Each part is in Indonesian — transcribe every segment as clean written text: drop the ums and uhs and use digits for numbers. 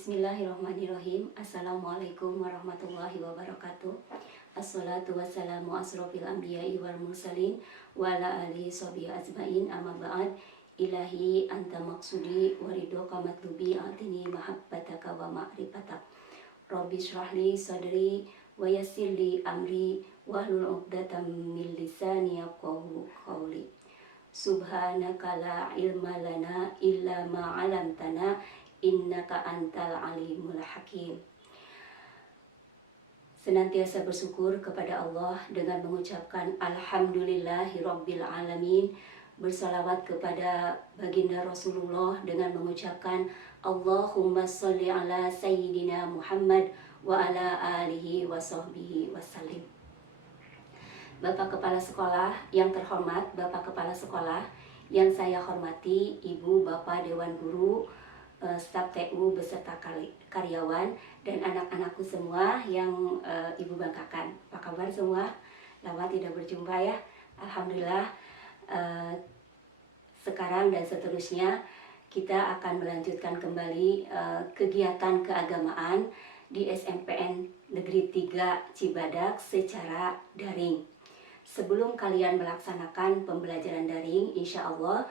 Bismillahirrahmanirrahim. Assalamualaikum warahmatullahi wabarakatuh. Assalatu wassalamu asrofil anbiya'i wal mursalin wa ala alihi sahbihi ajmain, amma ba'd. Ilahi anta maksudi waridoka matlubi atini mahabbataka wa ma'rifatak. Rabbi syrahli sadri wa yassirli amri wahlul 'uqdatam min lisani yafqahu qawli. Subhanaka la ilma lana illa ma 'allamtana innaka antal alimul hakim. Senantiasa bersyukur kepada Allah dengan mengucapkan alhamdulillahirabbil alamin, bersalawat kepada baginda Rasulullah dengan mengucapkan Allahumma sholli ala sayyidina Muhammad wa ala alihi wa sahbihi wasallim. Bapak Kepala Sekolah yang terhormat, Bapak Kepala Sekolah yang saya hormati, Ibu, Bapak Dewan Guru, staf TU beserta karyawan dan anak-anakku semua yang Ibu banggakan. Apa kabar semua? Lama tidak berjumpa ya. Alhamdulillah, sekarang dan seterusnya kita akan melanjutkan kembali kegiatan keagamaan di SMPN Negeri 3 Cibadak secara daring. Sebelum kalian melaksanakan pembelajaran daring, insya Allah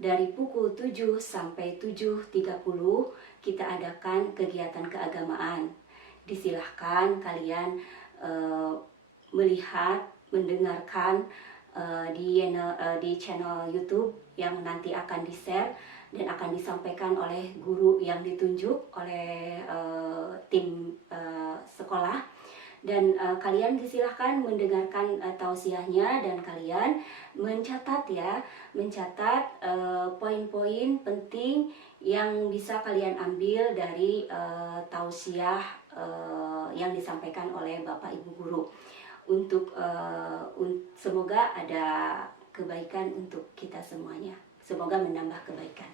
dari pukul 7 sampai 7.30 kita adakan kegiatan keagamaan. Disilahkan kalian melihat, mendengarkan di channel YouTube yang nanti akan di-share dan akan disampaikan oleh guru yang ditunjuk oleh tim sekolah. Dan kalian disilahkan mendengarkan tausiahnya dan kalian mencatat poin-poin penting yang bisa kalian ambil dari tausiah yang disampaikan oleh Bapak Ibu Guru. Untuk semoga ada kebaikan untuk kita semuanya. Semoga menambah kebaikan.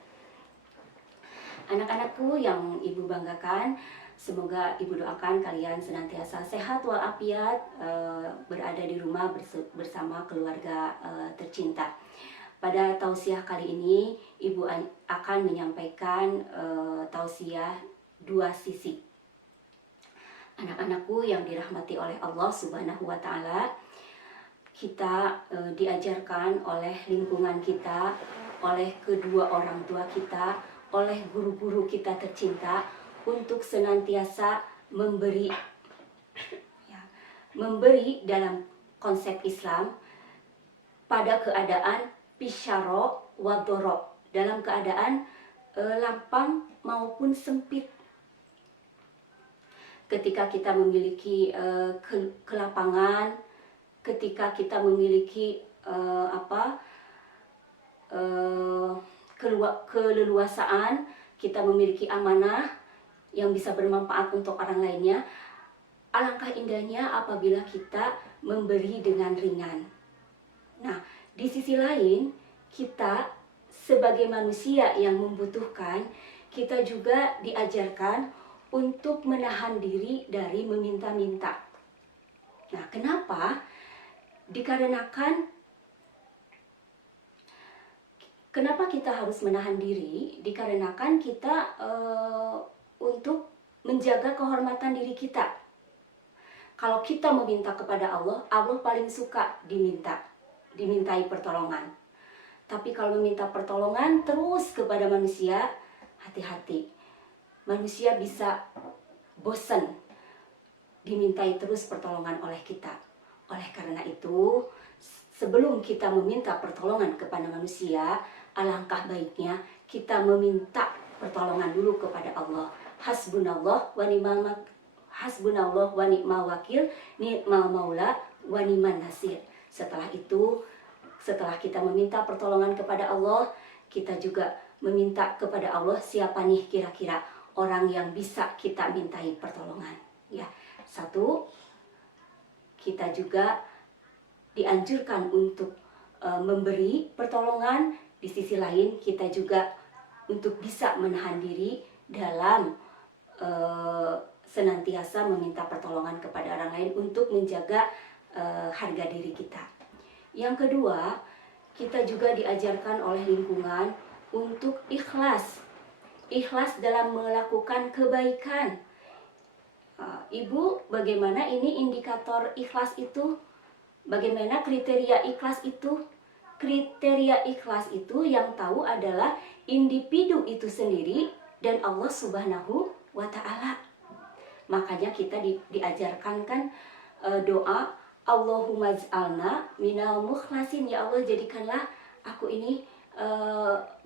Anak-anakku yang Ibu banggakan, semoga Ibu doakan kalian senantiasa sehat walafiat, berada di rumah bersama keluarga tercinta. Pada tausiah kali ini, Ibu akan menyampaikan tausiah dua sisi. Anak-anakku yang dirahmati oleh Allah Subhanahu wa Ta'ala, kita diajarkan oleh lingkungan kita, oleh kedua orang tua kita, oleh guru-guru kita tercinta untuk senantiasa memberi dalam konsep Islam pada keadaan pisyaro wadoro, dalam keadaan lapang maupun sempit. Ketika kita memiliki kelapangan, ketika kita memiliki keleluasaan, kita memiliki amanah yang bisa bermanfaat untuk orang lainnya, alangkah indahnya apabila kita memberi dengan ringan. Nah, di sisi lain, kita sebagai manusia yang membutuhkan, kita juga diajarkan untuk menahan diri dari meminta-minta. Nah, kenapa? Kenapa kita harus menahan diri? Dikarenakan kita untuk menjaga kehormatan diri kita. Kalau kita meminta kepada Allah, Allah paling suka dimintai pertolongan. Tapi kalau meminta pertolongan terus kepada manusia, hati-hati. Manusia bisa bosan dimintai terus pertolongan oleh kita. Oleh karena itu, sebelum kita meminta pertolongan kepada manusia, alangkah baiknya kita meminta pertolongan dulu kepada Allah. Hasbunallah wa ni'mal wakil, ni'mal maula wa ni'man nasir. Setelah itu, setelah kita meminta pertolongan kepada Allah, kita juga meminta kepada Allah siapa nih kira-kira orang yang bisa kita mintai pertolongan. Ya, satu, kita juga dianjurkan untuk memberi pertolongan. Di sisi lain kita juga untuk bisa menahan diri dalam senantiasa meminta pertolongan kepada orang lain untuk menjaga harga diri kita. Yang kedua, kita juga diajarkan oleh lingkungan untuk ikhlas. Ikhlas dalam melakukan kebaikan. Ibu, bagaimana ini indikator ikhlas itu? Bagaimana kriteria ikhlas itu? Kriteria ikhlas itu yang tahu adalah individu itu sendiri dan Allah Subhanahu wa Ta'ala. Makanya kita diajarkan kan doa, Allahumma j'alna minal mukhlasin. Ya Allah, jadikanlah aku ini,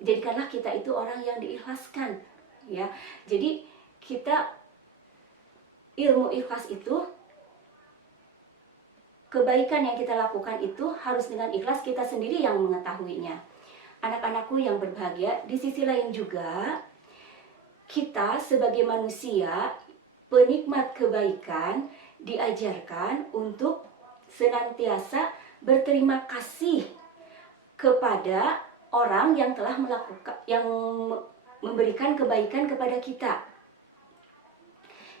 jadikanlah kita itu orang yang diikhlaskan. Ya, jadi kita ilmu ikhlas itu, kebaikan yang kita lakukan itu harus dengan ikhlas, kita sendiri yang mengetahuinya. Anak-anakku yang berbahagia, di sisi lain juga kita sebagai manusia penikmat kebaikan diajarkan untuk senantiasa berterima kasih kepada orang yang telah melakukan, yang memberikan kebaikan kepada kita.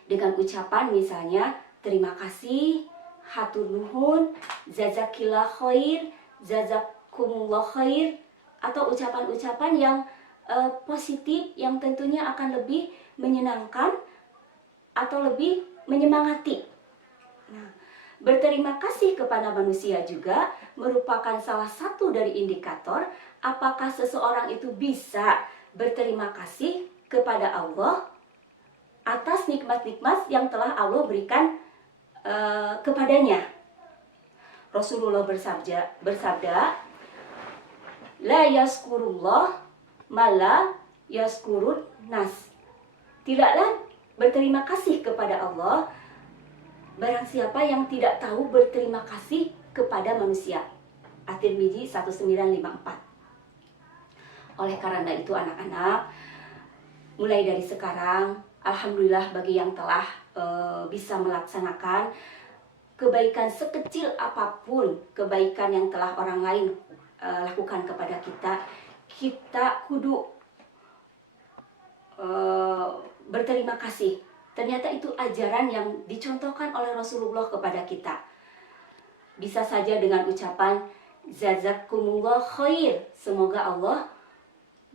Dengan ucapan misalnya terima kasih, hatur nuhun, jazakillah khair, jazakumullah khair, atau ucapan-ucapan yang positif yang tentunya akan lebih menyenangkan atau lebih menyemangati. Nah, berterima kasih kepada manusia juga merupakan salah satu dari indikator apakah seseorang itu bisa berterima kasih kepada Allah atas nikmat-nikmat yang telah Allah berikan kepadanya. Rasulullah bersabda, la yaskurullah mala yaskurun nas. Tidaklah berterima kasih kepada Allah barang siapa yang tidak tahu berterima kasih kepada manusia. At-Tirmidzi 1954. Oleh karena itu anak-anak, mulai dari sekarang, alhamdulillah bagi yang telah bisa melaksanakan kebaikan sekecil apapun, kebaikan yang telah orang lain lakukan kepada kita, kita kudu berterima kasih. Ternyata itu ajaran yang dicontohkan oleh Rasulullah kepada kita. Bisa saja dengan ucapan jazakumullah khair, semoga Allah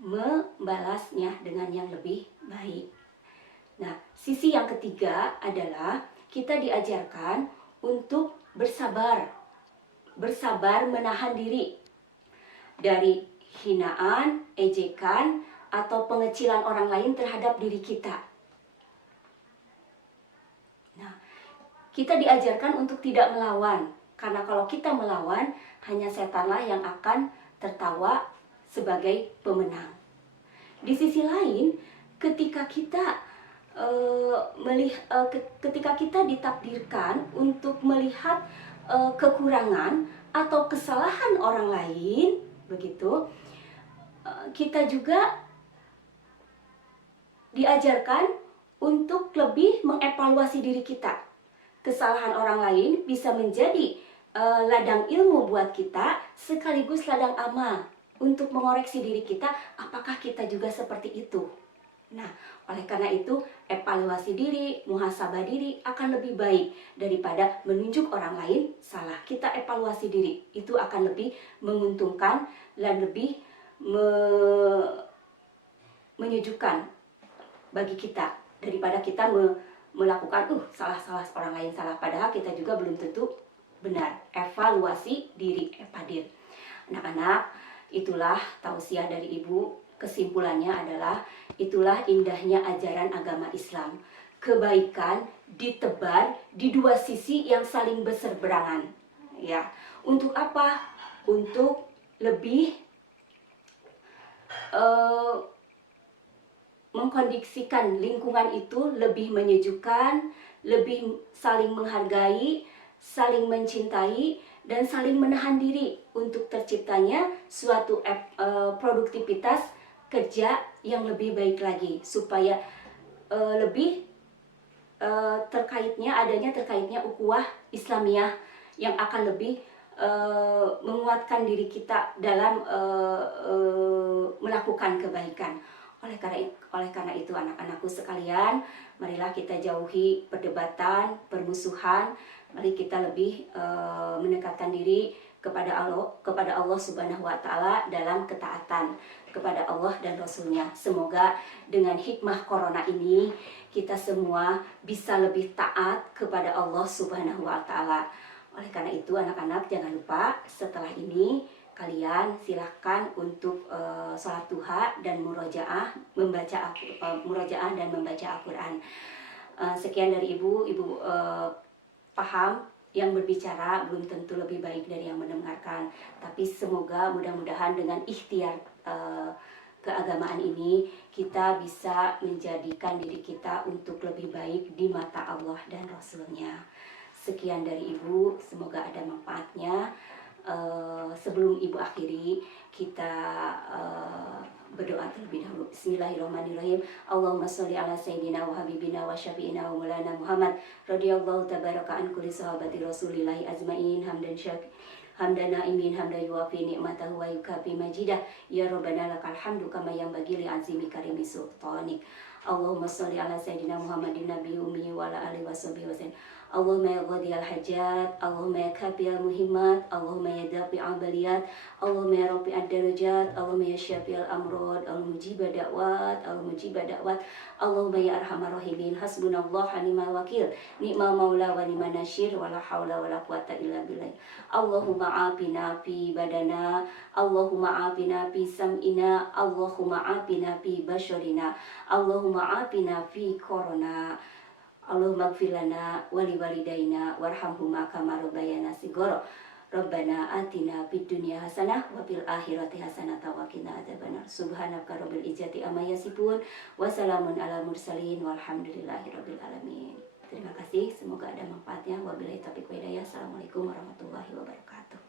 membalasnya dengan yang lebih baik. Nah, sisi yang ketiga adalah kita diajarkan untuk bersabar menahan diri dari hinaan, ejekan, atau pengecilan orang lain terhadap diri kita. Nah, kita diajarkan untuk tidak melawan, karena kalau kita melawan, hanya setanlah yang akan tertawa sebagai pemenang. Di sisi lain, ketika kita ketika kita ditakdirkan untuk melihat kekurangan atau kesalahan orang lain, begitu, kita juga diajarkan untuk lebih mengevaluasi diri kita. Kesalahan orang lain bisa menjadi ladang ilmu buat kita, sekaligus ladang amal untuk mengoreksi diri kita, apakah kita juga seperti itu. Nah, oleh karena itu, evaluasi diri, muhasabah diri akan lebih baik daripada menunjuk orang lain salah. Kita evaluasi diri, itu akan lebih menguntungkan dan lebih menyejukkan bagi kita daripada kita melakukan salah orang lain salah, padahal kita juga belum tentu benar. Evaluasi diri, evadir. Anak-anak, itulah tausiah dari ibu. Kesimpulannya adalah itulah indahnya ajaran agama Islam. Kebaikan ditebar di dua sisi yang saling berseberangan. Ya, untuk apa? Untuk lebih mengkondisikan lingkungan itu lebih menyejukkan, lebih saling menghargai, saling mencintai, dan saling menahan diri untuk terciptanya suatu produktivitas kerja yang lebih baik lagi, supaya lebih terkaitnya ukhuwah Islamiyah yang akan lebih menguatkan diri kita dalam melakukan kebaikan. Oleh karena itu anak-anakku sekalian, marilah kita jauhi perdebatan, permusuhan. Mari kita lebih mendekatkan diri kepada Allah Subhanahu wa taala dalam ketaatan kepada Allah dan Rasulnya. Semoga dengan hikmah corona ini kita semua bisa lebih taat kepada Allah Subhanahu wa taala. Oleh karena itu anak-anak jangan lupa setelah ini kalian silahkan untuk sholat duha dan murojaah dan membaca Al-Quran. Sekian dari ibu paham yang berbicara belum tentu lebih baik dari yang mendengarkan, tapi semoga mudah-mudahan dengan ikhtiar keagamaan ini kita bisa menjadikan diri kita untuk lebih baik di mata Allah dan Rasulnya. Sekian dari ibu, semoga ada manfaatnya. Sebelum ibu akhiri, kita berdoa terlebih dahulu. Bismillahirrahmanirrahim. Allahumma sholli ala sayyidina wa habibina wa syafi'ina wa maulana Muhammad radhiyallahu tabaraka an kulli sahabati rasulillahi ajmain hamdan na'imin hamdan yuwafi ni'matahu wa yukafi majidah ya rabbana lakal hamdu kama yanbaghi li azimi karimi sultanik. Allahumma sholli ala sayyidina Muhammadin nabiyyi ummi wa ala alihi washabihi wasallam. Allahumma ya qadiyal hajat, Allahumma ya kafiyal muhimmat, Allahumma ya dafi'al baliyat, Allahumma ya rafi'ad darajat, Allahumma ya syafi'al amrod, Allahumma mujibad da'wat, Allahumma ya arhamar rahimin. Hasbunallah wa ni'mal wakil, ni'mal maula wa ni'man nasyir, wa la haula wa la quwata illa billah. Allahumma afina fi badana, Allahumma afina fi sam'ina, Allahumma afina fi basyarina, Allahumma afina fi corona. Allahumma gfir lana wali walidaina warhamhuma kama rabbayana sigoro. Rabbana atina fid dunya hasanah wa fil akhirati hasanah wa qina adzabannar. Subhanaka rabbil izzati amma yasifun wa salamun alal mursalin walhamdulillahi rabbil alamin. Terima kasih, semoga ada manfaatnya. Wabillahi taufiq wa hidayah. Assalamualaikum warahmatullahi wabarakatuh.